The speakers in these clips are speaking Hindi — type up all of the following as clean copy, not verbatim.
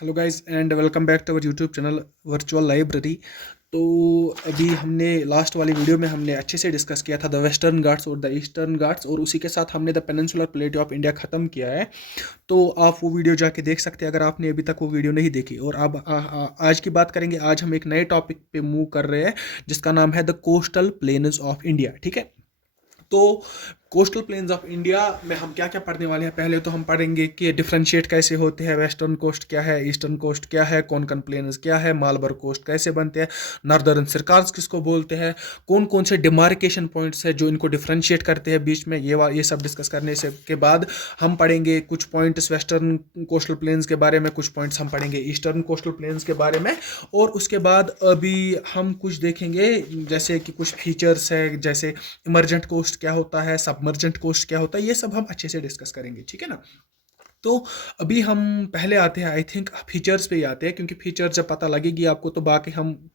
Hello guys and welcome back to our YouTube channel virtual library. तो अभी हमने लास्ट वाली वीडियो में हमने अच्छे से डिस्कस किया था द वेस्टर्न घाट्स और द ईस्टर्न घाट्स, और उसी के साथ हमने the peninsular Plato of India ख़त्म किया है। तो आप वो वीडियो जाके देख सकते हैं अगर आपने अभी तक वो वीडियो नहीं देखी। और अब आज की बात करेंगे। आज हम एक नए टॉपिक पे मूव कर रहे हैं जिसका नाम है the coastal planes of India. ठीक है, तो कोस्टल प्लेन्स ऑफ इंडिया में हम क्या क्या पढ़ने वाले हैं। पहले तो हम पढ़ेंगे कि डिफरेंशिएट कैसे होते हैं, वेस्टर्न कोस्ट क्या है, ईस्टर्न कोस्ट क्या है, कोंकण प्लेन्स क्या है, मालबर कोस्ट कैसे बनते हैं, नॉर्दर्न सर्कार्स किसको बोलते हैं, कौन कौन से डिमार्केशन पॉइंट्स है जो इनको डिफरेंशिएट करते हैं बीच में, ये सब डिस्कस करने से के बाद हम पढ़ेंगे कुछ पॉइंट्स वेस्टर्न कोस्टल प्लेन्स के बारे में, कुछ पॉइंट्स हम पढ़ेंगे ईस्टर्न कोस्टल प्लेन्स के बारे में। और उसके बाद अभी हम कुछ देखेंगे जैसे कि कुछ फीचर्स है, जैसे इमरजेंट कोस्ट क्या होता है, सबमर्जेंट कोस्ट क्या होता है, ये सब हम अच्छे से डिस्कस करेंगे। ठीक है ना। तो अभी हम पहले आते हैं, आई थिंक फीचर्स पे ही आते हैं, क्योंकि फीचर जब पता लगेगी आपको तो बाकी हम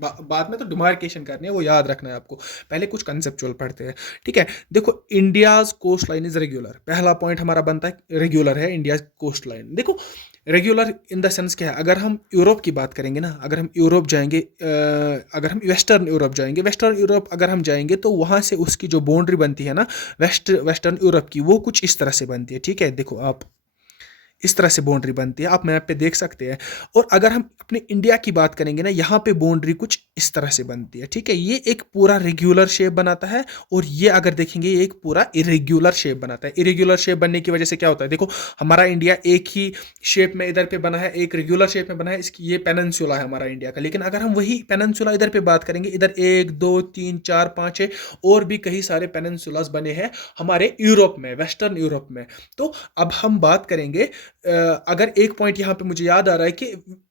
बाद में तो डिमार्केशन करने हैं, वो याद रखना है आपको। पहले कुछ कंसेप्चुअल पढ़ते हैं। ठीक है, देखो India's coast line is regular. पहला पॉइंट हमारा बनता है रेगुलर है इंडिया कोस्ट लाइन। देखो रेगुलर इन द सेंस क्या है, अगर हम यूरोप की बात करेंगे ना, अगर हम यूरोप जाएंगे, अगर हम वेस्टर्न यूरोप जाएंगे, वेस्टर्न यूरोप अगर हम जाएंगे तो वहाँ से उसकी जो बाउंड्री बनती है ना वेस्टर्न यूरोप की, वो कुछ इस तरह से बनती है। ठीक है, देखो आप इस तरह से बाउंड्री बनती है, आप मैप पे देख सकते हैं। और अगर हम अपने इंडिया की बात करेंगे ना, यहाँ पे बाउंड्री कुछ इस तरह से बनती है। ठीक है, ये एक पूरा रेगुलर शेप बनाता है, और ये अगर देखेंगे ये एक पूरा इरेग्युलर शेप बनाता है। इरेग्युलर शेप बनने की वजह से क्या होता है, देखो हमारा इंडिया एक ही शेप में इधर पे बना है, एक रेगुलर शेप में बना है, इसकी ये पेनिनसुला है हमारा इंडिया का। लेकिन अगर हम वही पेनिनसुला इधर पे बात करेंगे, इधर 1 2 3 4 5 6 और भी कई सारे पेनिनसुलास बने हैं हमारे यूरोप में, वेस्टर्न यूरोप में। तो अब हम बात करेंगे, अगर एक पॉइंट यहाँ पे मुझे याद आ रहा है कि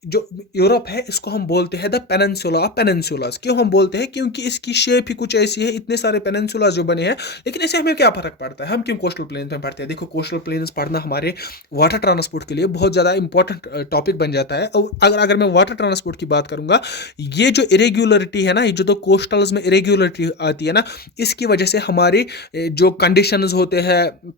जो यूरोप है इसको हम बोलते हैं द पेनिनसुला ऑफ पेनिनसुलास। क्यों हम बोलते हैं, क्योंकि इसकी शेप ही कुछ ऐसी है, इतने सारे पेनिनसुलास जो बने हैं। लेकिन इससे हमें क्या फर्क पड़ता है, हम क्यों कोस्टल प्लेन्स में पढ़ते हैं। देखो कोस्टल प्लेन्स पढ़ना हमारे वाटर ट्रांसपोर्ट के लिए बहुत ज़्यादा इंपॉर्टेंट टॉपिक बन जाता है। और अगर मैं वाटर ट्रांसपोर्ट की बात करूंगा, ये जो इरेग्युलरिटी है ना, ये जो तो कोस्टल्स में इरेग्युलरिटी आती है ना, इसकी वजह से हमारे जो कंडीशंस होते हैं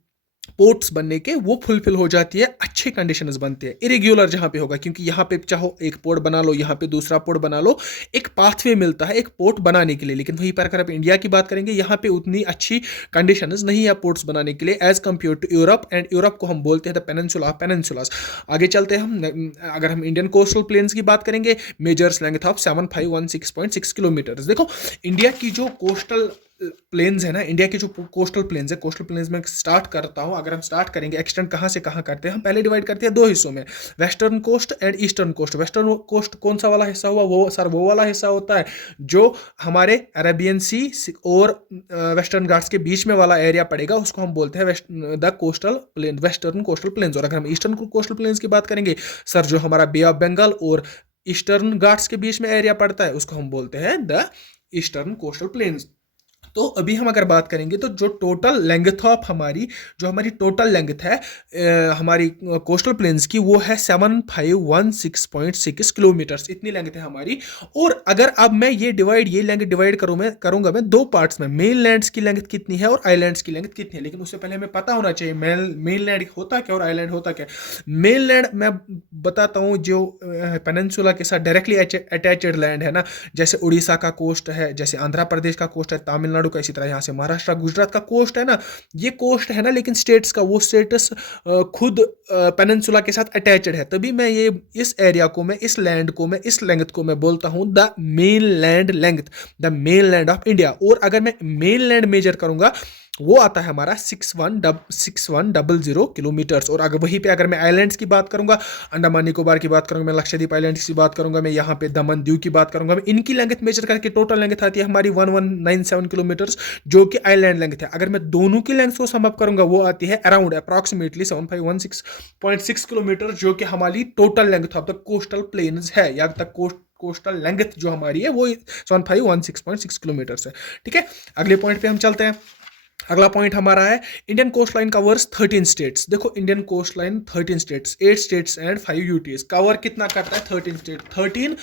पोर्ट्स बनने के, वो फुलफिल हो जाती है, अच्छे कंडीशंस बनते हैं। इरेग्युलर जहां पे होगा, क्योंकि यहां पे चाहो एक पोर्ट बना लो, यहां पे दूसरा पोर्ट बना लो, एक पाथवे मिलता है एक पोर्ट बनाने के लिए। लेकिन वहीं पर अगर आप इंडिया की बात करेंगे, यहां पे उतनी अच्छी कंडीशंस नहीं है पोर्ट्स बनाने के लिए as compare to Europe. And Europe को हम बोलते हैं द पेनिनसुला ऑफ पेनिनसुलास। आगे चलते हैं हम, अगर हम इंडियन कोस्टल प्लेन्स की बात करेंगे, मेजर्स लेंथ ऑफ 7516.6 किलोमीटर। देखो इंडिया की जो कोस्टल प्लेन्स है ना, इंडिया के जो कोस्टल प्लेन्स है, कोस्टल प्लेन्स में स्टार्ट करता हूं। अगर हम स्टार्ट करेंगे एक्सटेंड कहां से कहां करते हैं, हम पहले डिवाइड करते हैं दो हिस्सों में, western coast and eastern coast. Western coast कौन सा वाला हिस्सा हुआ, वो सर वो वाला हिस्सा होता है जो हमारे अरेबियन सी और वेस्टर्न घाट्स के बीच में वाला एरिया पड़ेगा, उसको हम बोलते हैं the coastal plain, western coastal plains. और अगर हम ईस्टर्न कोस्टल प्लेन्स की बात करेंगे सर, जो हमारा बे ऑफ बंगाल और ईस्टर्न घाट्स के बीच में एरिया पड़ता है, उसको हम बोलते हैं द ईस्टर्न कोस्टल प्लेन्स। तो अभी हम अगर बात करेंगे तो जो टोटल लेंथ ऑफ हमारी, जो हमारी टोटल लेंथ है हमारी कोस्टल प्लेन्स की, वो है 7516.6 किलोमीटर्स, इतनी लेंथ है हमारी। और अगर अब मैं ये लेंथ डिवाइड करूंगा मैं दो पार्ट्स में, मेन लैंड्स की लेंथ कितनी है और आइलैंड्स की लेंथ कितनी है। लेकिन उससे पहले हमें पता होना चाहिए मेन लैंड होता क्या और आइलैंड होता क्या। मेन लैंड मैं बताता हूँ, जो पेनिनसुला के साथ डायरेक्टली अटैचड लैंड है ना, जैसे उड़ीसा का कोस्ट है, जैसे आंध्र प्रदेश का कोस्ट है, तमिलनाडु का, इसी तरह यहाँ से महाराष्ट्र गुजरात का कोस्ट है ना, ये कोस्ट है ना, लेकिन स्टेट्स का वो स्टेटस खुद पेनिनसुला के साथ अटैचड है। तभी मैं ये इस एरिया को, मैं इस लैंड को, मैं इस लेंथ को मैं बोलता हूँ the main land length, the main land of India. और अगर मैं मेन लैंड मेजर करूंगा, वो आता है हमारा 6100 किलोमीटर्स। और अगर वहीं पे अगर मैं आइलैंड्स की बात करूंगा, अंडमान निकोबार की बात करूंगा, मैं लक्षद्वीप आइलैंड्स की बात करूंगा, मैं यहाँ पे दमन दीव की बात करूंगा, मैं इनकी लेंथ मेजर करके टोटल लेंथ आती है हमारी 1197 किलोमीटर्स, जो कि आइलैंड लेंथ है। अगर मैं दोनों की लेंथ को सम अप करूंगा, वो आती है अराउंड अप्रॉक्सीमेटली 7516.6 किलोमीटर, जो कि हमारी total length of the coastal plains है, या तक कोस्टल लेंथ जो हमारी है वो 7516.6 किलोमीटर है। ठीक है, अगले पॉइंट पे हम चलते हैं। अगला पॉइंट हमारा है Indian coast line covers 13 states. देखो Indian coast line 13 states, 8 states and 5 UTs cover कितना करता है, 13 स्टेट, 13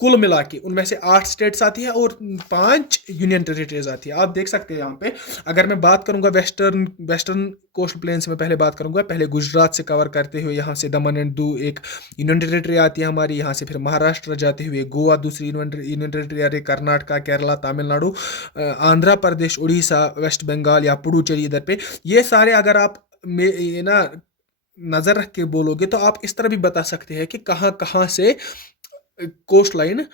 कुल मिला के उनमें से 8 स्टेट्स आती है और 5 यूनियन टेरिटरीज आती है। आप देख सकते हैं यहाँ पे, अगर मैं बात करूंगा वेस्टर्न कोस्टल प्लेन से मैं पहले बात करूंगा, पहले गुजरात से कवर करते हुए यहाँ से दमन एंड दू एक यूनियन टेरिटरी आती है हमारी, यहाँ से फिर महाराष्ट्र जाते हुए गोवा दूसरी यूनियन टेरिटरी आ रही, कर्नाटका, केरला, तमिलनाडु, आंध्र प्रदेश, उड़ीसा, वेस्ट बंगाल या पुडुचेरी इधर पे। ये सारे अगर आप ये ना नज़र रख के बोलोगे तो आप इस तरह भी बता सकते हैं कि कहाँ कहाँ से कोस्ट लाइन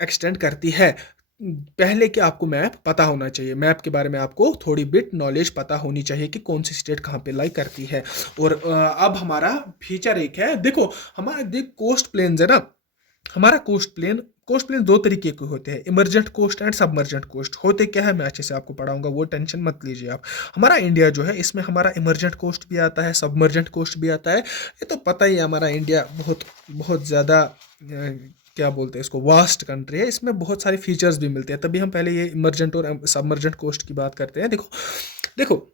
एक्सटेंड करती है। पहले कि आपको मैप पता होना चाहिए, मैप के बारे में आपको थोड़ी बिट नॉलेज पता होनी चाहिए कि कौन सी स्टेट कहाँ पे लाई करती है। और अब हमारा फीचर एक है, देखो हमारा देख कोस्ट प्लेन्स है ना, हमारा कोस्ट प्लेन दो तरीके के होते हैं, emergent coast and submergent coast. होते क्या है मैं अच्छे से आपको पढ़ाऊंगा, वो टेंशन मत लीजिए आप। हमारा इंडिया जो है इसमें हमारा इमरजेंट कोस्ट भी आता है, सबमर्जेंट कोस्ट भी आता है। ये तो पता ही है, हमारा इंडिया बहुत बहुत ज़्यादा क्या बोलते हैं इसको, वास्ट कंट्री है, इसमें बहुत सारे फीचर्स भी मिलते हैं। तभी हम पहले ये इमरजेंट और सबमर्जेंट कोस्ट की बात करते हैं। देखो देखो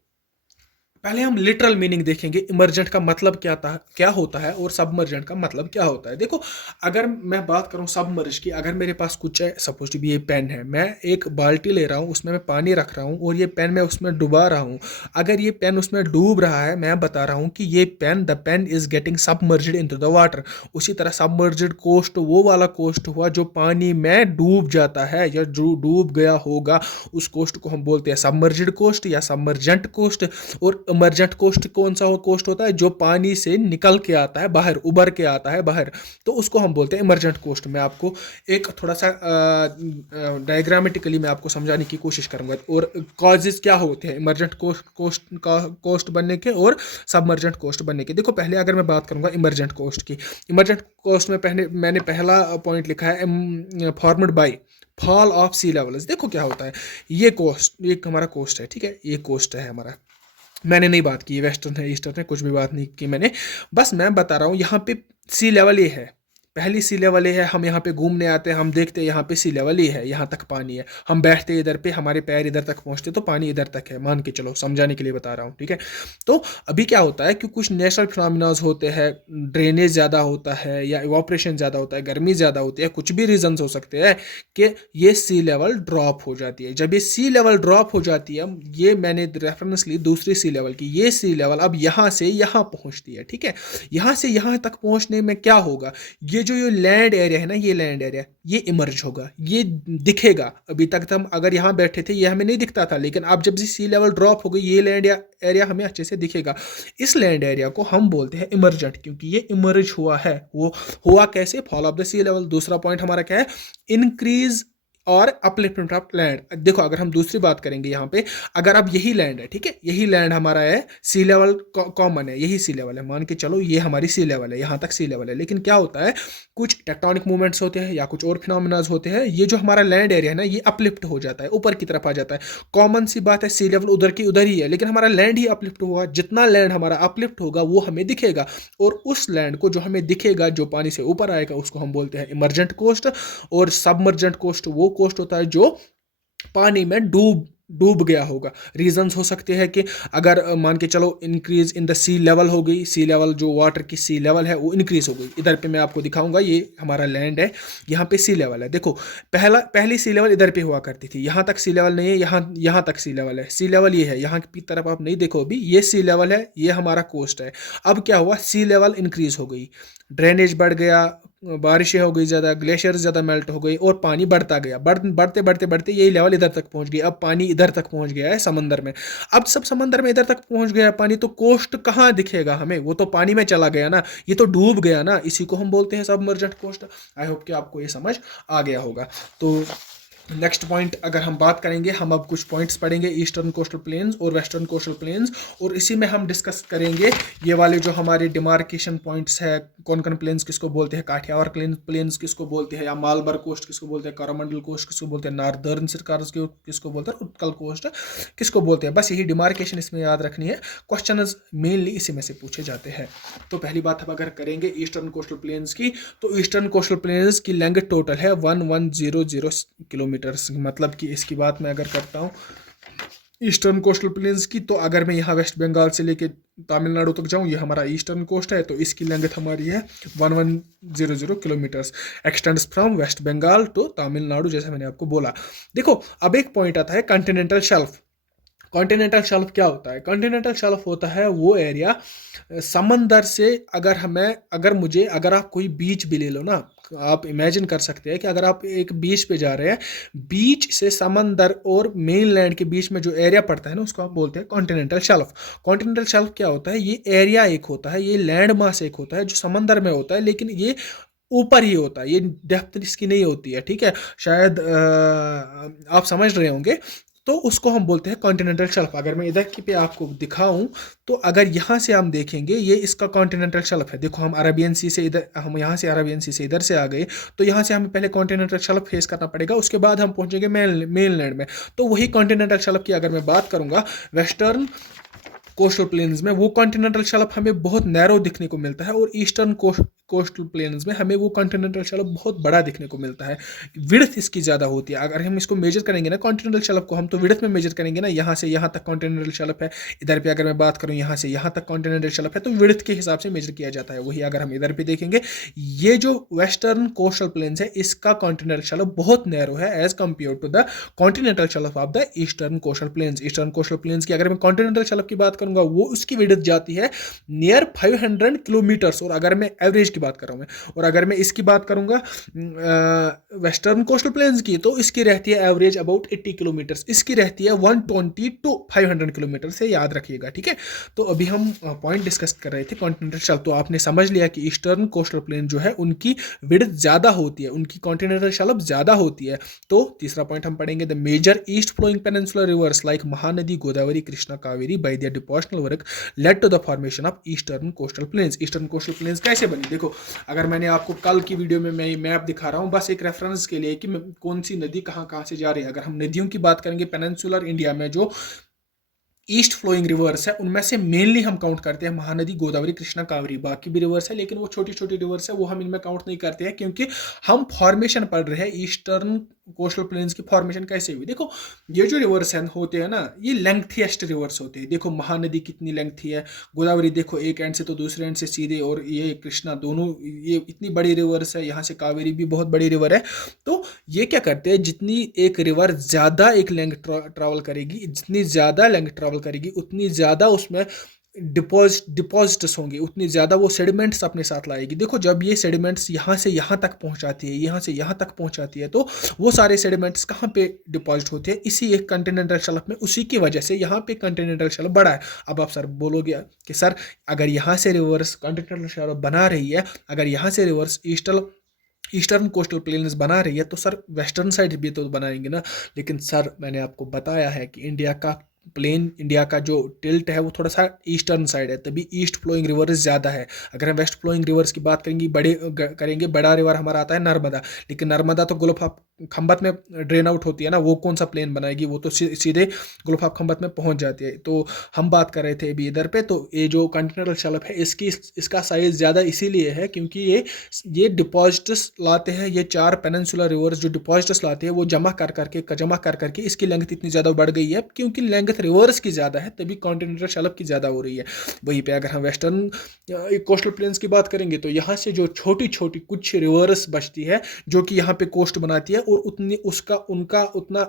पहले हम लिटरल मीनिंग देखेंगे, इमरजेंट का मतलब क्या होता है और सबमर्जेंट का मतलब क्या होता है। देखो अगर मैं बात करूं सबमर्ज की, अगर मेरे पास कुछ है, सपोज टू बी ये पेन है, मैं एक बाल्टी ले रहा हूं, उसमें मैं पानी रख रहा हूं और ये पेन मैं उसमें डुबा रहा हूं। अगर ये पेन उसमें डूब रहा है, मैं बता रहा हूं कि ये the pen is getting submerged into the water. उसी तरह सबमर्ज्ड कोस्ट वो वाला कोस्ट हुआ जो पानी में डूब जाता है या जो डूब गया होगा, उस कोस्ट को हम बोलते हैं सबमर्ज्ड कोस्ट या सबमर्जेंट कोस्ट। और इमरजेंट कोस्ट कौन सा कोस्ट होता है, जो पानी से निकल के आता है बाहर, उबर के आता है बाहर, तो उसको हम बोलते हैं इमरजेंट कोस्ट। मैं आपको एक थोड़ा सा डायग्रामेटिकली मैं आपको समझाने की कोशिश करूंगा। और कॉजेज क्या होते हैं इमरजेंट कोस्ट बनने के और सबमर्जेंट कोस्ट बनने के। देखो पहले अगर मैं बात करूंगा इमरजेंट कोस्ट की, इमरजेंट कोस्ट में मैंने पहला पॉइंट लिखा है formed by fall of sea levels. देखो क्या होता है, ये हमारा कोस्ट है, ठीक है, ये कोस्ट है हमारा। मैंने नहीं बात की वेस्टर्न है ईस्टर्न है, कुछ भी बात नहीं की मैंने, बस मैं बता रहा हूँ यहाँ पे सी लेवल ये है, पहली सी लेवल ये है। हम यहाँ पे घूमने आते हैं, हम देखते हैं यहाँ पे सी लेवल ही है, यहाँ तक पानी है। हम बैठते इधर पे, हमारे पैर इधर तक पहुँचते तो पानी इधर तक है, मान के चलो, समझाने के लिए बता रहा हूँ, ठीक है। तो अभी क्या होता है कि कुछ नेचुरल फिनोमिनाज होते हैं, ड्रेनेज ज़्यादा होता है या इवापोरेशन ज़्यादा होता है, गर्मी ज़्यादा होती है, कुछ भी रीजंस हो सकते हैं कि ये सी लेवल ड्रॉप हो जाती है। जब ये सी लेवल ड्रॉप हो जाती है, ये मैंने रेफरेंस ली दूसरी सी लेवल की, ये सी लेवल अब यहाँ से यहाँ पहुँचती है, ठीक है। यहाँ से यहाँ तक पहुँचने में क्या होगा, ये लैंड एरिया है ना, ये लैंड एरिया ये इमर्ज होगा, ये दिखेगा। अभी तक हम अगर यहाँ बैठे थे ये हमें नहीं दिखता था, लेकिन अब जब सी लेवल ड्रॉप हो गई ये लैंड एरिया हमें अच्छे से दिखेगा। इस लैंड एरिया को हम बोलते हैं इमर्जेंट, क्योंकि ये इमर्ज हुआ है। वो हुआ कैसे, fall of the sea level. दूसरा पॉइंट हमारा क्या है, इंक्रीज और अपलिफ्टमेंट ऑफ लैंड। देखो अगर हम दूसरी बात करेंगे यहाँ पे, अगर अब यही लैंड है, ठीक है, यही लैंड हमारा है, सी लेवल कॉमन है, यही सी लेवल है, मान के चलो ये हमारी सी लेवल है, यहाँ तक सी लेवल है। लेकिन क्या होता है, कुछ टेक्टोनिक मूवमेंट्स होते हैं या कुछ और फिनोमिनाज होते हैं, ये जो हमारा लैंड एरिया है ना, ये अपलिफ्ट हो जाता है, ऊपर की तरफ आ जाता है। कॉमन सी बात है, सी लेवल उधर की उधर ही है, लेकिन हमारा लैंड ही अपलिफ्ट हुआ। जितना लैंड हमारा अपलिफ्ट होगा वो हमें दिखेगा, और उस लैंड को जो हमें दिखेगा, जो पानी से ऊपर आएगा, उसको हम बोलते हैं इमर्जेंट कोस्ट। और सबमर्जेंट कोस्ट वो कोस्ट होता है जो पानी में डूब गया होगा। रीजंस हो सकते हैं कि अगर मान के चलो increase in the sea level हो गई, सी लेवल जो वाटर की सी लेवल है वो इंक्रीज हो गई। इधर पे मैं आपको दिखाऊंगा, ये हमारा लैंड है, यहाँ पे सी लेवल है। देखो पहली सी लेवल इधर पे हुआ करती थी, यहाँ तक सी लेवल नहीं है, यहाँ तक सी लेवल है। सी लेवल ये है, यहाँ की तरफ आप नहीं देखो, अभी ये सी लेवल है, ये हमारा कोस्ट है। अब क्या हुआ, सी लेवल इंक्रीज हो गई, ड्रेनेज बढ़ गया, बारिशें हो गई ज़्यादा, ग्लेशियर ज़्यादा मेल्ट हो गई और पानी बढ़ता गया, बढ़ते बढ़ते बढ़ते यही लेवल इधर तक पहुंच गई। अब पानी इधर तक पहुंच गया है समंदर में। अब सब समंदर में इधर तक पहुंच गया है पानी, तो कोस्ट कहाँ दिखेगा हमें, वो तो पानी में चला गया ना, ये तो डूब गया ना, इसी को हम बोलते हैं सबमर्जेंट कोस्ट। आई होप कि आपको ये समझ आ गया होगा। तो नेक्स्ट पॉइंट अगर हम बात करेंगे, हम अब कुछ पॉइंट्स पढ़ेंगे, ईस्टर्न कोस्टल प्लेन्स और वेस्टर्न कोस्टल प्लेन्स, और इसी में हम डिस्कस करेंगे ये वाले जो हमारे डिमार्केशन पॉइंट्स है, कौन कौन प्लेन्स किसको बोलते हैं, काठियावाड़ प्लेन्स किसको बोलते हैं, या मालबर कोस्ट किसको बोलते हैं, कोरोमंडल कोस्ट किसको बोलते हैं, नार्दर्न सरकार किसको बोलते हैं, उत्कल कोस्ट किसको बोलते हैं। बस यही डिमार्केशन इसमें याद रखनी है, क्वेश्चन मेनली इसी में से पूछे जाते हैं। तो पहली बात हम अगर करेंगे ईस्टर्न कोस्टल प्लेन्स की, तो ईस्टर्न कोस्टल प्लेन्स की लेंथ टोटल है 1100 किलोमीटर। मतलब कि इसकी बात मैं अगर करता हूँ ईस्टर्न कोस्टल प्लेन्स की, तो अगर मैं यहाँ वेस्ट बंगाल से लेके तमिलनाडु तक जाऊँ, ये हमारा ईस्टर्न कोस्ट है, तो इसकी लेंथ हमारी है 1100 kilometres, extends from West Bengal to Tamil Nadu, जैसा मैंने आपको बोला। देखो अब एक पॉइंट आता है कॉन्टिनेंटल शेल्फ। कॉन्टिनेंटल शेल्फ क्या होता है? कॉन्टिनेंटल शेल्फ होता है वो एरिया समंदर से, अगर आप कोई बीच भी ले लो ना, आप इमेजिन कर सकते हैं कि अगर आप एक बीच पे जा रहे हैं, बीच से समंदर और मेनलैंड के बीच में जो एरिया पड़ता है ना, उसको हम बोलते हैं कॉन्टिनेंटल शेल्फ। कॉन्टिनेंटल शेल्फ क्या होता है? ये एरिया एक होता है, ये लैंड मास एक होता है जो समंदर में होता है, लेकिन ये ऊपर ही होता है, ये डेप्थ इसकी नहीं होती है, ठीक है? शायद आप समझ रहे होंगे। तो उसको हम बोलते हैं कॉन्टिनेंटल शेल्फ। अगर मैं इधर की पे आपको दिखाऊं, तो अगर यहाँ से हम देखेंगे, ये इसका कॉन्टिनेंटल शेल्फ है। देखो, हम यहाँ से अरेबियन सी से इधर से आ गए, तो यहाँ से हमें पहले कॉन्टिनेंटल शेल्फ फेस करना पड़ेगा, उसके बाद हम पहुंचेंगे मेनलैंड में। तो वही कॉन्टिनेंटल शेल्फ की अगर मैं बात करूंगा, वेस्टर्न कोस्टल प्लेन्स में वो कॉन्टिनेंटल शेल्फ हमें बहुत नैरो दिखने को मिलता है, और ईस्टर्न कोस्टल प्लेन्स में हमें वो कॉन्टिनेंटल शेल्फ बहुत बड़ा दिखने को मिलता है। विड्थ इसकी ज़्यादा होती है। अगर हम इसको मेजर करेंगे ना कॉन्टिनेंटल शेल्फ को, हम तो विड्थ में मेजर करेंगे ना, यहाँ से यहाँ तक कॉन्टिनेंटल शेल्फ है। इधर पे अगर मैं बात करूँ, यहाँ से यहाँ तक कॉन्टिनेंटल शेल्फ है, तो विड्थ के हिसाब से मेजर किया जाता है। वही अगर हम इधर पे देखेंगे, ये जो वेस्टर्न कोस्टल प्लेन्स है, इसका कॉन्टिनेंटल शेल्फ बहुत नैरो है as compare to the continental shelf of the eastern coastal plains. Eastern coastal plains की अगर मैं कॉन्टिनेंटल शेल्फ की बात करूंगा, वो उसकी विड्थ जाती है नियर 500 किलोमीटर्स। और अगर मैं एवरेज की बात कर रहा हूँ और अगर मैं इसकी बात करूंगा वेस्टर्न कोस्टल प्लेन्स की, तो इसकी रहती है एवरेज अबाउट 80 किलोमीटर्स, इसकी रहती है 120 टू 500 किलोमीटर से, याद रखिएगा, ठीक है? तो अभी हम पॉइंट डिस्कस कर रहे थे कॉन्टिनेंटल शेल्फ। तो आपने समझ लिया कि ईस्टर्न कोस्टल प्लेन जो है, उनकी विड्थ ज्यादा होती है, उनकी कॉन्टिनेंटल शेल्फ ज्यादा होती है। तो तीसरा पॉइंट हम पढ़ेंगे, the major east flowing peninsular rivers like Mahanadi, Godavari, Krishna, Kaveri by their depositional work led to the formation of eastern coastal plains. Eastern coastal plains कैसे बनी? देखो, अगर मैंने आपको कल की वीडियो में मैं मैप दिखा रहा हूँ बस एक रेफरेंस के लिए कि कौन सी नदी कहाँ कहाँ से जा रही है। अगर हम नदियों की बात करेंगे, पेनिनसुलर इंडिया में जो ईस्ट फ्लोइंग रिवर्स है, उनमें से मेनली हम काउंट करते हैं महानदी, गोदावरी, कृष्णा, कावेरी। बाकी भी रिवर्स है, लेकिन वो छोटी छोटी रिवर्स है, वो हम इनमें काउंट नहीं करते हैं, क्योंकि हम फॉर्मेशन पढ़ रहे हैं ईस्टर्न कोस्टल प्लेन्स की फॉर्मेशन कैसे हुई। देखो, ये जो रिवर्स होते हैं ना, ये लेंथीएस्ट रिवर्स होते हैं। देखो, महानदी कितनी लेंथी है, गोदावरी देखो एक एंड से तो दूसरे एंड से सीधे, और ये कृष्णा, दोनों ये इतनी बड़ी रिवर्स है। यहाँ से कावेरी भी बहुत बड़ी रिवर है। तो ये क्या करते हैं, जितनी एक रिवर ज़्यादा एक लेंथ ट्रैवल करेगी, जितनी ज़्यादा लेंथ ट्रैवल करेगी, उतनी ज़्यादा उसमें डिपॉजिट्स होंगे, उतनी ज़्यादा वो सेडिमेंट्स अपने साथ लाएगी। देखो, जब ये सेडिमेंट्स यहाँ से यहाँ तक पहुँचाती है, यहाँ से यहाँ तक पहुँचाती है, तो वो सारे सेडिमेंट्स कहाँ पे डिपॉजिट होते हैं? इसी एक कंटिनेंटल शेल्फ में। उसी की वजह से यहाँ पे कंटिनेंटल शेल्फ बड़ा है। अब आप सर बोलोगे कि सर, अगर यहाँ से रिवर्स कंटिनेंटल शेल्फ बना रही है, अगर यहाँ से रिवर्स ईस्टर्न कोस्टल प्लेन्स बना रही है, तो सर वेस्टर्न साइड भी तो बनाएंगे ना। लेकिन सर, मैंने आपको बताया है कि इंडिया का जो टिल्ट है वो थोड़ा सा ईस्टर्न साइड है, तभी ईस्ट फ्लोइंग रिवर्स ज़्यादा है। अगर हम वेस्ट फ्लोइंग रिवर्स की बात करेंगे, बड़ा रिवर हमारा आता है नर्मदा। लेकिन नर्मदा तो गुलफ खंबत में ड्रेन आउट होती है ना, वो कौन सा प्लेन बनाएगी? वो तो सीधे गुलफ खंबत में पहुंच जाती है। तो हम बात कर रहे थे अभी इधर पे, तो ये जो कंटिनेंटल शेल्फ है, इसका साइज ज़्यादा इसीलिए है क्योंकि ये डिपॉजिट्स लाते हैं। ये 4 पेनिनसुलर रिवर्स जो डिपॉजिट्स लाते हैं, वो जमा कर करके इसकी लेंथ इतनी ज़्यादा बढ़ गई है, क्योंकि लेंथ रिवर्स की ज़्यादा है, तभी कॉन्टिनेंटल शेल्फ की ज़्यादा हो रही है। वहीं पे अगर हम वेस्टर्न कोस्टल प्लेन्स की बात करेंगे, तो यहाँ से जो छोटी छोटी कुछ रिवर्स बचती है, जो कि यहाँ पे कोस्ट बनाती है, और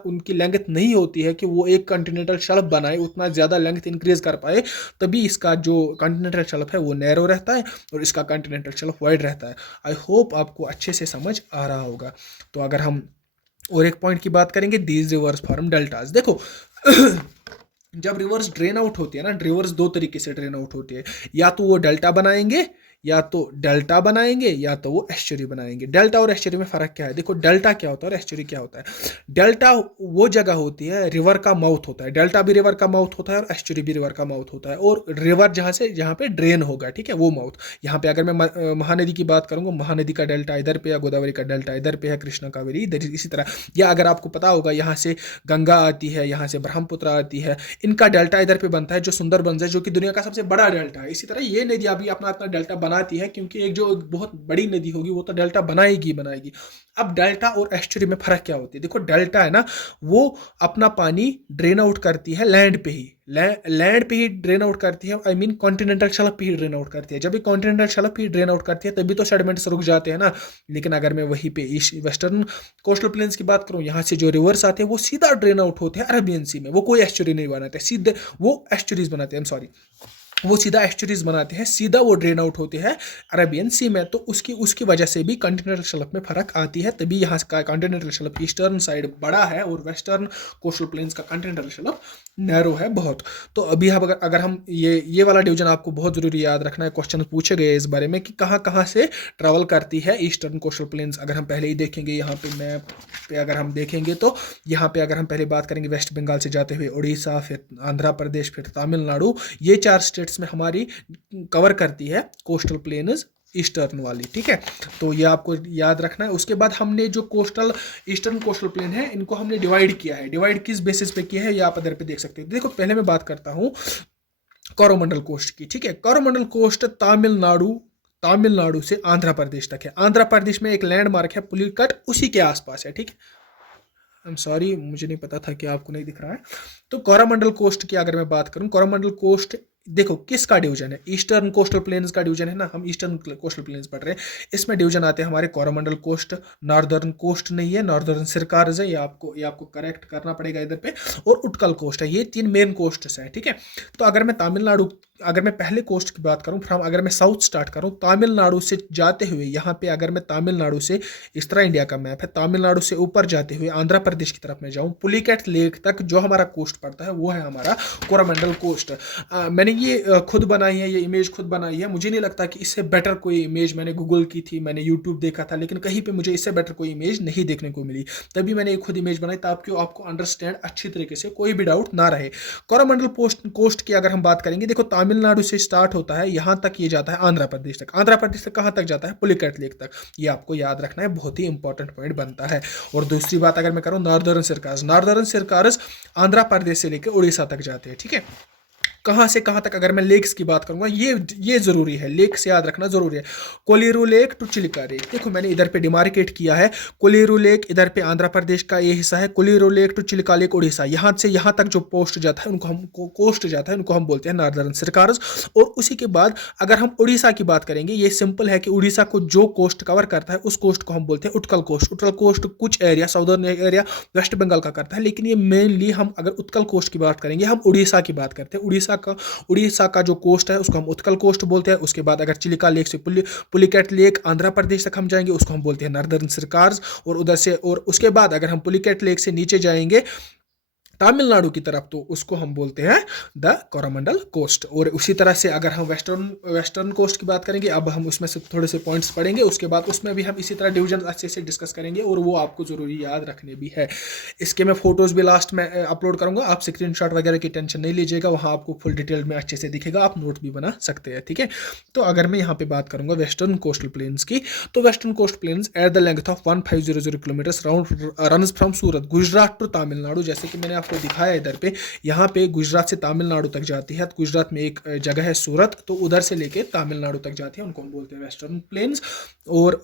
उनकी लेंथ नहीं होती है कि वो एक कॉन्टिनेंटल शेल्फ बनाए, उतना ज़्यादा लेंथ इंक्रीज कर पाए, तभी इसका जो कॉन्टिनेंटल शेल्फ है वो नैरो रहता है और इसका कॉन्टिनेंटल शेल्फ वाइड रहता है। आई होप आपको अच्छे से समझ आ रहा होगा। तो अगर हम और एक पॉइंट की बात करेंगे, दीज रिवर्स फॉर्म डेल्टाज। देखो, जब रिवर्स ड्रेन आउट होती है ना, रिवर्स 2 तरीके से ड्रेन आउट होती है, या तो वो डेल्टा बनाएंगे या तो वो एस्चुरी बनाएंगे। डेल्टा और एस्चुरी में फर्क क्या है? देखो, डेल्टा क्या होता है और एस्चुरी क्या होता है। डेल्टा वो जगह होती है, रिवर का माउथ होता है। डेल्टा भी रिवर का माउथ होता है और एस्चुरी भी रिवर का माउथ होता है, और रिवर जहाँ पे ड्रेन होगा, ठीक है, वो माउथ। यहाँ पे अगर मैं महानदी की बात करूंगा, महानदी का डेल्टा इधर पे है, गोदावरी का डेल्टा इधर पे है, कृष्णा, कावेरी इधर, इसी तरह। या अगर आपको पता होगा, यहाँ से गंगा आती है, यहाँ से ब्रह्मपुत्र आती है, इनका डेल्टा इधर पे बनता है, जो सुंदरबंस है, जो कि दुनिया का सबसे बड़ा डेल्टा है। इसी तरह ये नदियां भी अपना अपना डेल्टा बनाती है, क्योंकि एक जो बहुत बड़ी नदी होगी वो तो डेल्टा बनाएगी बनाएगी। अब डेल्टा और एस्चुरी में फर्क क्या होती है? देखो डेल्टा है ना, वो अपना पानी ड्रेन आउट करती है लैंड पे ही, लैंड पे ही ड्रेन आउट करती है, आई मीन कॉन्टिनेंटल शेल्फ पे ही ड्रेन आउट करती है। जब भी कॉन्टिनेंटल शेल्फ पे ही ड्रेन आउट करती है तभी तो सेडिमेंट्स रुक जाते हैं ना। लेकिन अगर मैं वहीं पे ईस्ट वेस्टर्न कोस्टल प्लेन्स की बात करूं, यहाँ से जो रिवर्स आते हैं वो सीधा ड्रेन आउट होते हैं अरेबियन सी में, वो कोई एस्चुरी नहीं बनाते, सीधे वो एस्चुरीज बनाते हैं, सॉरी, वो सीधा एस्चुरीज बनाते हैं, सीधा वो ड्रेन आउट होते हैं अरेबियन सी में। तो उसकी उसकी वजह से भी कॉन्टिनेंटल शेल्फ में फर्क आती है, तभी यहाँ का कॉन्टिनेंटल शेल्फ ईस्टर्न साइड बड़ा है और वेस्टर्न कोस्टल प्लेन्स का कॉन्टिनेंटल शेल्फ नैरो है बहुत। तो अभी हम अगर हम ये वाला डिवीजन आपको बहुत जरूरी याद रखना है, क्वेश्चन पूछे गए इस बारे में कि कहाँ कहाँ से ट्रैवल करती है ईस्टर्न कोस्टल प्लेन्स। अगर हम पहले ही देखेंगे यहाँ पे मैप पे, अगर हम देखेंगे तो यहाँ पे अगर हम पहले बात करेंगे वेस्ट बंगाल से जाते हुए उड़ीसा, फिर आंध्र प्रदेश, फिर तमिलनाडु, ये 4 स्टेट्स में हमारी कवर करती है कोस्टल प्लेन्स ईस्टर्न वाली, ठीक है। तो ये आपको याद रखना है। उसके बाद हमने जो कोस्टल ईस्टर्न कोस्टल प्लेन है इनको हमने डिवाइड किया है। डिवाइड किस बेसिस पे किया है ये आप इधर पे देख सकते हो। देखो पहले मैं बात करता हूँ कोरोमंडल कोस्ट की, ठीक है। कोरोमंडल कोस्ट तमिलनाडु से आंध्र प्रदेश तक है। आंध्र प्रदेश में एक लैंडमार्क है पुलिकट, उसी के आसपास है, ठीक है। आई एम सॉरी, मुझे नहीं पता था कि आपको नहीं दिख रहा है। तो कोरोमंडल कोस्ट की अगर मैं बात करूं, कोरोमंडल कोस्ट देखो किसका डिवीजन है, ईस्टर्न कोस्टल प्लेन्स का डिवीजन है ना, हम ईस्टर्न कोस्टल प्लेन्स पढ़ रहे हैं। इसमें डिवीजन आते हैं हमारे कोरोमंडल कोस्ट, नॉर्दर्न कोस्ट नहीं है, नॉर्दर्न सिरकार्स है, ये आपको करेक्ट करना पड़ेगा इधर पे, और उत्कल कोस्ट है। ये 3 मेन कोस्ट्स हैं, ठीक है। तो अगर मैं पहले कोस्ट की बात करूं, फ्रॉम अगर मैं साउथ स्टार्ट करूं तमिलनाडु से जाते हुए, यहाँ पे अगर मैं तमिलनाडु से, इस तरह इंडिया का मैप है, तमिलनाडु से ऊपर जाते हुए आंध्र प्रदेश की तरफ मैं जाऊं, पुलिकैट लेक तक जो हमारा कोस्ट पड़ता है वो है हमारा कोरोमंडल कोस्ट। मैंने ये खुद बनाई है, ये इमेज खुद बनाई है। मुझे नहीं लगता कि इससे बेटर कोई इमेज, मैंने गूगल की थी, मैंने यूट्यूब देखा था, लेकिन कहीं पे मुझे इससे बेटर कोई इमेज नहीं देखने को मिली, तभी मैंने खुद इमेज बनाई ताकि आपको अंडरस्टैंड अच्छी तरीके से, कोई भी डाउट ना रहे। कोरोमंडल कोस्ट की अगर हम बात करेंगे, देखो तमिलनाडु से स्टार्ट होता है, यहाँ तक ये जाता है आंध्र प्रदेश तक। आंध्र प्रदेश तक कहाँ तक जाता है? पुलिकैट लेक तक। ये आपको याद रखना है, बहुत ही इंपॉर्टेंट पॉइंट बनता है। और दूसरी बात अगर मैं करूँ नॉर्दर्न सिरकार्स आंध्र प्रदेश से लेकर उड़ीसा तक जाते हैं, ठीक है। कहाँ से कहाँ तक अगर मैं लेक्स की बात करूंगा, ये जरूरी है, लेक्स याद रखना जरूरी है। Kolleru lake to Chilika lake, देखो मैंने इधर पे डिमार्केट किया है। कोलीरू लेक इधर पे आंध्र प्रदेश का ये हिस्सा है, Kolleru lake to Chilika lake Orissa, यहाँ से यहाँ तक जो पोस्ट जाता है उनको हम कोस्ट जाता है, उनको हम बोलते हैं नॉर्दर्न सिरकार्स। और उसी के बाद अगर हम उड़ीसा की बात करेंगे, ये सिंपल है कि उड़ीसा को जो कोस्ट कवर करता है उस कोस्ट को हम बोलते हैं उत्कल कोस्ट। उत्कल कोस्ट कुछ area, southern area West Bengal का करता है, लेकिन ये मेनली हम अगर उत्कल कोस्ट की बात करेंगे, हम उड़ीसा की बात करते हैं। उड़ीसा का जो कोस्ट है उसको हम उत्कल कोस्ट बोलते हैं। उसके बाद अगर चिलिका लेक से पुलिकैट लेक आंध्र प्रदेश तक हम जाएंगे, उसको हम बोलते हैं नॉर्दर्न सिरकार्स। और उधर से, और उसके बाद अगर हम पुलिकैट लेक से नीचे जाएंगे तमिलनाडु की तरफ, तो उसको हम बोलते हैं द कोरोमंडल कोस्ट। और उसी तरह से अगर हम वेस्टर्न कोस्ट की बात करेंगे, अब हम उसमें से थोड़े से पॉइंट्स पढ़ेंगे, उसके बाद उसमें भी हम इसी तरह डिवीजन अच्छे से डिस्कस करेंगे, और वो आपको जरूरी याद रखने भी है। इसके मैं फोटोज भी लास्ट में अपलोड करूंगा, आप स्क्रीनशॉट वगैरह की टेंशन नहीं लीजिएगा, वहाँ आपको फुल डिटेल में अच्छे से दिखेगा, आप नोट भी बना सकते हैं, ठीक है। तो अगर मैं यहाँ पे बात करूंगा वेस्टर्न कोस्टल प्लेन्स की, तो western coast plains at the length of 1500 kilometre runs from Surat Gujarat to Tamil Nadu, जैसे कि मैंने आपको दिखाया इधर पे, यहाँ पे गुजरात से तमिलनाडु तक जाती है। गुजरात में एक जगह है सूरत, तो उधर से लेके तमिलनाडु तक जाती है, उनको हम बोलते हैं वेस्टर्न प्लेन्स, और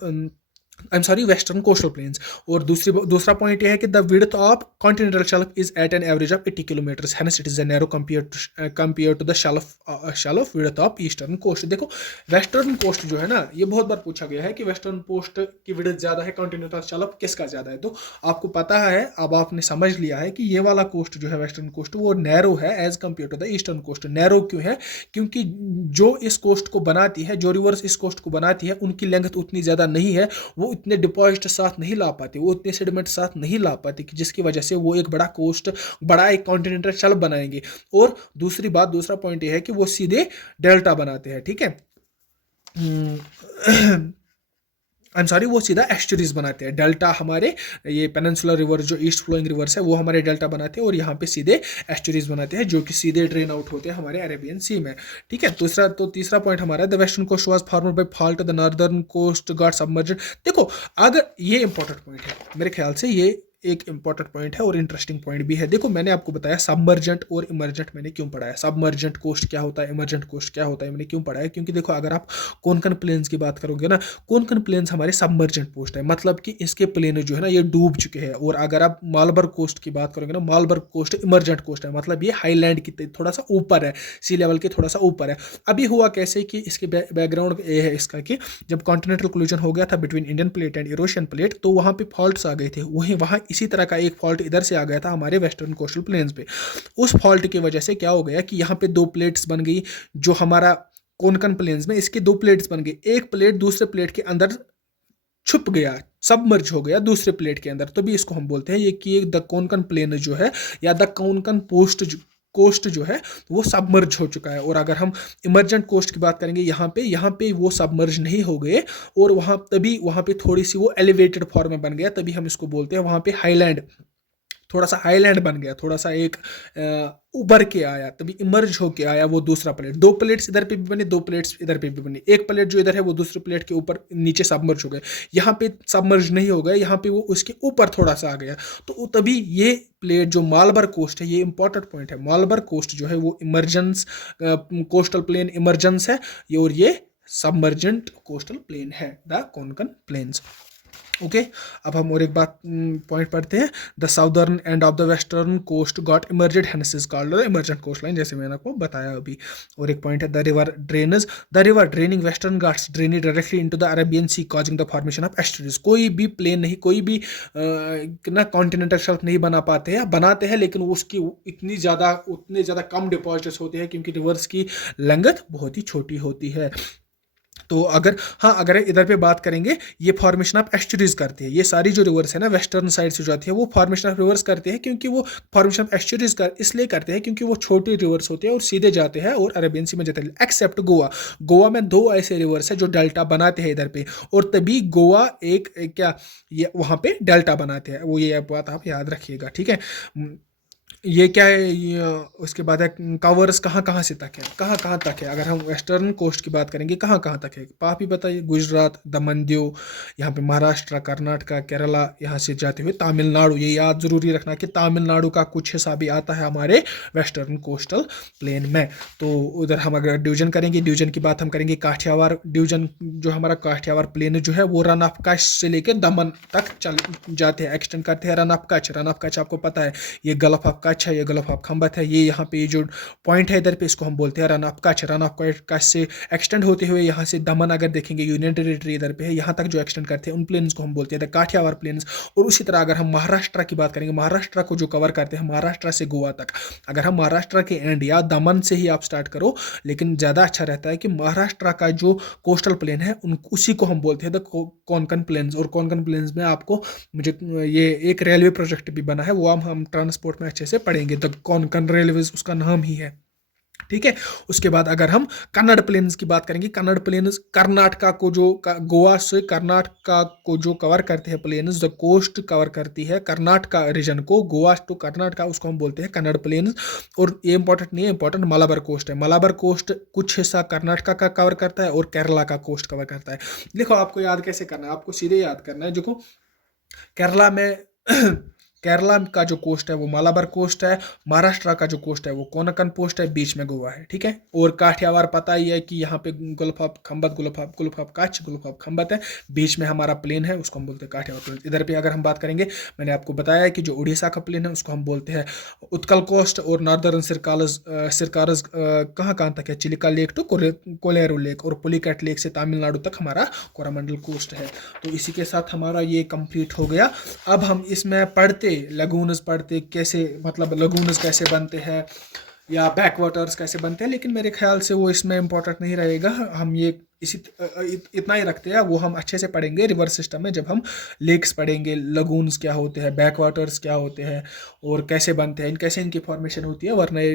वेस्टर्न कोस्टल प्लेन्स। और दूसरा पॉइंट यह है कि the width of continental shelf is at an average of 80 kilometres, hence it is narrow compare to the shelf width of eastern coast. देखो वेस्टर्न कोस्ट जो है ना, ये बहुत बार पूछा गया है कि वेस्टर्न कोस्ट की विड्थ ज्यादा है, कॉन्टिनेंटल शेल्फ किसका ज्यादा है। तो आपको पता है, अब आपने समझ लिया है कि ये वाला कोस्ट जो है वेस्टर्न कोस्ट, वो नैरो है as compare to the eastern coast. Narrow क्यों है? क्योंकि जो इस कोस्ट को बनाती है, जो रिवर्स इस कोस्ट को बनाती है, उनकी लेंथ उतनी ज्यादा नहीं है, वो इतने डिपॉजिट साथ नहीं ला पाती, वो इतने सेडिमेंट साथ नहीं ला पाती, कि जिसकी वजह से वो एक बड़ा एक कॉन्टिनेंटल शेल्फ बनाएंगे। और दूसरा पॉइंट ये है कि वो सीधे डेल्टा बनाते हैं, ठीक है। आई एम सॉरी, वो सीधा एस्चुरीज बनाते हैं। डेल्टा हमारे ये पेनिनसुलर रिवर जो ईस्ट फ्लोइंग रिवर्स है वो हमारे डेल्टा बनाते हैं, और यहाँ पे सीधे एस्चुरीज बनाते हैं जो कि सीधे ड्रेन आउट होते हैं हमारे अरेबियन सी में, ठीक है। तीसरा पॉइंट हमारा the western coast was formed by fault, the northern coast got submerged. देखो अगर ये इंपॉर्टेंट पॉइंट है मेरे ख्याल से, ये एक इंपॉर्टेंट पॉइंट है और इंटरेस्टिंग पॉइंट भी है। देखो मैंने आपको बताया सबमर्जेंट और इमर्जेंट मैंने क्यों पढ़ाया, सबमर्जेंट कोस्ट क्या होता है, इमर्जेंट कोस्ट क्या होता है, मैंने क्यों पढ़ाया, क्योंकि देखो अगर आप कोनकन प्लेन्स की बात करोगे ना, कोनकन प्लेन्स हमारे सबमर्जेंट कोस्ट है, मतलब कि इसके प्लेन जो है ना ये डूब चुके हैं। और अगर आप मालबर कोस्ट की बात करोगे ना, मालबर कोस्ट इमर्जेंट कोस्ट है, मतलब ये हाईलैंड की थोड़ा सा ऊपर है, सी लेवल के थोड़ा सा ऊपर है। अभी हुआ कैसे कि इसके बैकग्राउंड ये है इसका कि जब कॉन्टिनेंटल कोलिजन हो गया था between Indian plate and Eurasian plate, तो वहाँ पे फॉल्ट्स आ गए थे, वहाँ इसी तरह का एक फॉल्ट इधर से आ गया था हमारे वेस्टर्न कोस्टल प्लेन्स पे। उस फॉल्ट की वजह से क्या हो गया कि यहाँ पे दो प्लेट्स बन गई, जो हमारा कोनकन प्लेन्स में इसकी दो प्लेट्स बन गई, एक प्लेट दूसरे प्लेट के अंदर छुप गया, सबमर्ज हो गया दूसरे प्लेट के अंदर, तो भी इसको हम बोलते हैं ये कि द कोनकन प्लेन जो है या द कोनकन कोस्ट जो है वो सबमर्ज हो चुका है। और अगर हम इमर्जेंट कोस्ट की बात करेंगे, यहाँ पे वो सबमर्ज नहीं हो गए और वहाँ पे थोड़ी सी वो एलिवेटेड फॉर्म में बन गया, तभी हम इसको बोलते हैं वहाँ पे हाईलैंड, थोड़ा सा हाईलैंड बन गया, थोड़ा सा एक उभर के आया, तभी इमर्ज होके आया वो दूसरा प्लेट। दो प्लेट्स इधर पे भी बने, दो प्लेट्स इधर पे भी बनी, एक प्लेट जो इधर है वो दूसरे प्लेट के ऊपर नीचे सबमर्ज हो गए, यहाँ पे सबमर्ज नहीं हो गए, यहाँ पे वो उसके ऊपर थोड़ा सा आ गया, तो तभी ये प्लेट जो मालबर कोस्ट है, ये इंपॉर्टेंट पॉइंट है, मालबर कोस्ट जो है वो इमर्जेंस कोस्टल प्लेन इमर्जेंस है, और ये सबमर्जेंट कोस्टल प्लेन है द कोनकन प्लेन्स। ओके अब हम और एक बात पॉइंट पढ़ते हैं, the southern end of the western coast got emerged hence is called the emergent coast line, जैसे मैंने आपको बताया अभी। और एक पॉइंट है the river drainage, the river draining Western Ghats drain directly into the Arabian sea causing the formation of estuaries. कोई भी प्लेन नहीं, कोई भी ना कॉन्टिनेंटल शेल्फ नहीं बना पाते हैं, बनाते हैं लेकिन उसकी उतने ज़्यादा कम डिपॉजिट्स होते हैं क्योंकि रिवर्स की लेंथ बहुत ही छोटी होती है। तो अगर इधर पे बात करेंगे, ये फॉर्मेशन ऑफ एस्चुरीज करते हैं, ये सारी जो रिवर्स है ना वेस्टर्न साइड से जो आती है वो फॉर्मेशन ऑफ रिवर्स करते हैं, क्योंकि वो फॉर्मेशन ऑफ एस्चुरीज इसलिए करते हैं क्योंकि वो छोटे रिवर्स होते हैं और सीधे जाते हैं और अरेबियन सी में जाते हैं, एक्सेप्ट गोवा में दो ऐसे रिवर्स है जो डेल्टा बनाते हैं इधर पे, और तभी गोवा एक क्या ये वहाँ पे डेल्टा बनाते हैं, वो ये बात आप याद रखिएगा, ठीक है। ये क्या है, ये उसके बाद है कवर्स कहाँ से तक है, कहाँ तक है। अगर हम वेस्टर्न कोस्ट की बात करेंगे कहाँ तक है, आप ही बताइए, गुजरात, दमन दीव, यहाँ पे महाराष्ट्र, कर्नाटका, केरला, यहाँ से जाते हुए तमिलनाडु, ये याद जरूरी रखना कि तमिलनाडु का कुछ हिस्सा भी आता है हमारे वेस्टर्न कोस्टल प्लेन में। तो उधर हम अगर डिवीजन करेंगे, डिवीजन की बात हम करेंगे काठियावाड़ डिवीजन, जो हमारा काठियावाड़ प्लेन जो है वो रन ऑफ कच्छ से लेकर दमन तक चल जाते हैं, एक्सटेंड करते हैं। रन ऑफ कच्छ आपको पता है ये गल्फ ऑफ कच्छ है, ये गल्फ ऑफ खंबत है, ये यहाँ पे जो पॉइंट है इधर पे इसको हम बोलते हैं run of Kutch. Run of Kutch से एक्सटेंड होते हुए यहाँ से दमन अगर देखेंगे यूनियन टेरिटरी इधर पे है, यहाँ तक जो एक्सटेंड करते हैं उन प्लेन्स को हम बोलते हैं द काठियावाड़ प्लेन्स। और उसी तरह अगर हम महाराष्ट्र की बात करेंगे, महाराष्ट्र को जो कवर करते हैं महाराष्ट्र से गोवा तक, अगर हम महाराष्ट्र के एंड या दमन से ही आप स्टार्ट करो, लेकिन ज़्यादा अच्छा रहता है कि महाराष्ट्र का जो कोस्टल प्लेन है उसी को हम बोलते हैं द कोंकण प्लेन्स। और कोंकण प्लेन्स में आपको मुझे ये एक रेलवे प्रोजेक्ट भी बना है, वो हम ट्रांसपोर्ट में अच्छे से पढ़ेंगे, द कोंकण रेलवेज उसका नाम ही है, ठीक है। उसके बाद अगर हम कन्नड़ प्लेन्स की बात करेंगे, कन्नड़ प्लेन्स कर्नाटका को जो गोवा से कर्नाटका को जो कवर करते हैं प्लेन्स, द कोस्ट कवर करती है कर्नाटका रीजन को, गोवा टू कर्नाटका, उसको हम बोलते हैं कन्नड़ प्लेन्स। और ये इंपॉर्टेंट नहीं है, इंपॉर्टेंट मलाबार कोस्ट है, मलाबार कोस्ट कुछ हिस्सा कर्नाटका का कवर करता है और केरला का कोस्ट कवर करता है। देखो आपको याद कैसे करना है, आपको सीधे याद करना है, देखो केरला में केरला का जो कोस्ट है वो मालाबार कोस्ट है, महाराष्ट्र का जो कोस्ट है वो कोनकन कोस्ट है, बीच में गोवा है, ठीक है। और काठियावाड़ पता ही है कि यहाँ पे Gulf of Khambhat, Gulf of Kutch, Gulf of Khambhat है, बीच में हमारा प्लेन है, उसको हम बोलते हैं काठियावाड़ प्लेन। इधर पे अगर हम बात करेंगे, मैंने आपको बताया है कि जो उड़ीसा का प्लेन है उसको हम बोलते हैं उत्कल कोस्ट, और नॉर्दर्न सिरकारज कहाँ तक है, Chilika lake to Kolleru lake, और पुलिकट लेक से तमिलनाडु तक हमारा कोरामंडल कोस्ट है। तो इसी के साथ हमारा ये कंप्लीट हो गया। अब हम इसमें पढ़ते लगून्स पढ़ते कैसे, मतलब लगून्स कैसे बनते हैं या बैक वाटर्स कैसे बनते हैं, लेकिन मेरे ख्याल से वो इसमें इंपॉर्टेंट नहीं रहेगा, हम ये इतना ही रखते हैं। वो हम अच्छे से पढ़ेंगे रिवर सिस्टम में, जब हम लेक्स पढ़ेंगे, लगून्स क्या होते हैं, बैक वाटर्स क्या होते हैं और कैसे बनते हैं, कैसे इनकी फॉर्मेशन होती है, वरना ये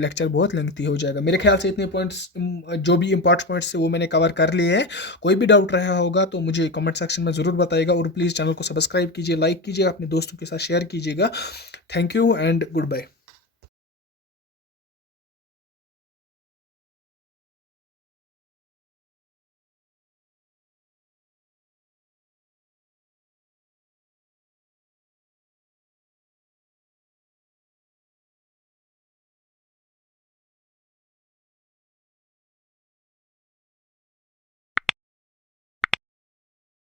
लेक्चर बहुत लेंथी हो जाएगा। मेरे ख्याल से इतने पॉइंट्स, जो भी इंपॉर्टेंट पॉइंट्स वो मैंने कवर कर लिए हैं। कोई भी डाउट रहा होगा तो मुझे कमेंट सेक्शन में ज़रूर बताइएगा, और प्लीज़ चैनल को सब्सक्राइब कीजिए, लाइक कीजिए, अपने दोस्तों के साथ शेयर कीजिएगा। Thank you and good bye.